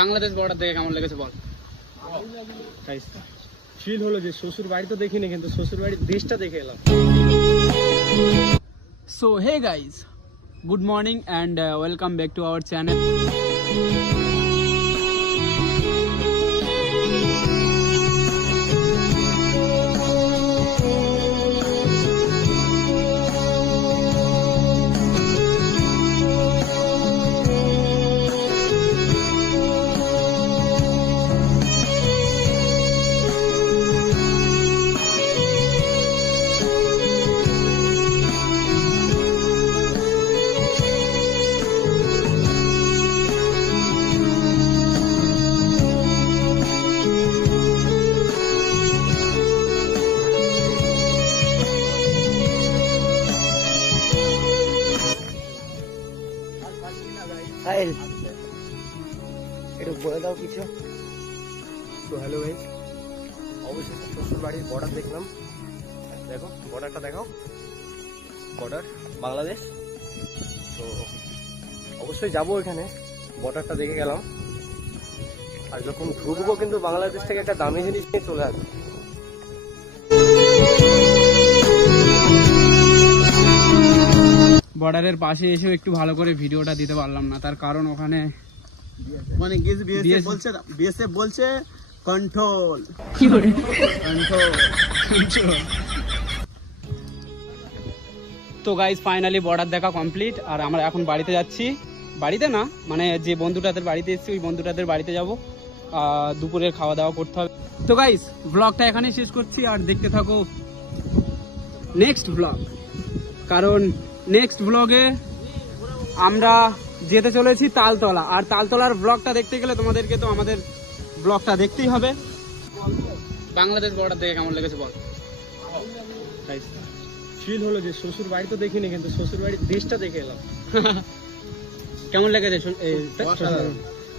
Bangladesh border দেখে কেমন লেগেছে বল? ফিল হলো যে শ্বশুর বাড়ি তো দেখিনি, কিন্তু শ্বশুর বাড়ির দেশটা দেখে এলাম। So hey guys, good morning and welcome back to our channel. একটু বলে দাও কিছু। তো হ্যালো গাইস, অবশ্যই শ্বশুর বাড়ির বর্ডার দেখলাম। দেখো বর্ডারটা, দেখাও বর্ডার বাংলাদেশ। তো অবশ্যই যাবো এখানে, বর্ডারটা দেখে গেলাম। আর যখন ঢুকবো কিন্তু বাংলাদেশ থেকে একটা দামি জিনিস নিয়ে চলে আসবো। বর্ডারের পাশে এসেও একটু ভালো করে ভিডিওটা দিতে পারলাম না, তার কারণ ওখানে মানে বিএসএফ বলছে কন্ট্রোল। তো গাইজ ফাইনালি বর্ডার দেখা কমপ্লিট, আর আমরা এখন বাড়িতে যাচ্ছি। বাড়িতে না, মানে যে বন্ধুটাদের বাড়িতে এসেছি ওই বন্ধুটাদের বাড়িতে যাব, দুপুরের খাওয়া দাওয়া করতে হবে। তো গাইজ ব্লগটা এখানেই শেষ করছি, আর দেখতে থাকো নেক্সট ব্লগ, কারণ নেক্সট ব্লগে আমরা যেতে চলেছি তালতলা। আর তালতলার ব্লগটা দেখতে গেলে তোমাদেরকে তো আমাদের ব্লগটা দেখতেই হবে। বাংলাদেশ বর্ডার দেখে কেমন লেগেছে বল? ফিল হলো যে শ্বশুর বাড়ি তো দেখিনি, কিন্তু শ্বশুর বাড়ির দেশটা দেখে এলাম। কেমন লেগেছে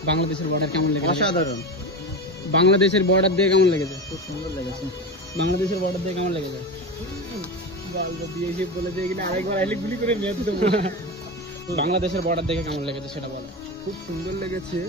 বাংলাদেশের বর্ডার? কেমন লেগেছে? অসাধারণ। বাংলাদেশের বর্ডার দিয়ে কেমন লেগেছে? খুব সুন্দর লেগেছে। বাংলাদেশের বর্ডার দিয়ে কেমন লেগেছে? আরেকবার আইলে গুলি করে মেরে দেবো। বাংলাদেশের বর্ডার দেখে কেমন লেগেছে সেটা বলো। খুব সুন্দর লেগেছে।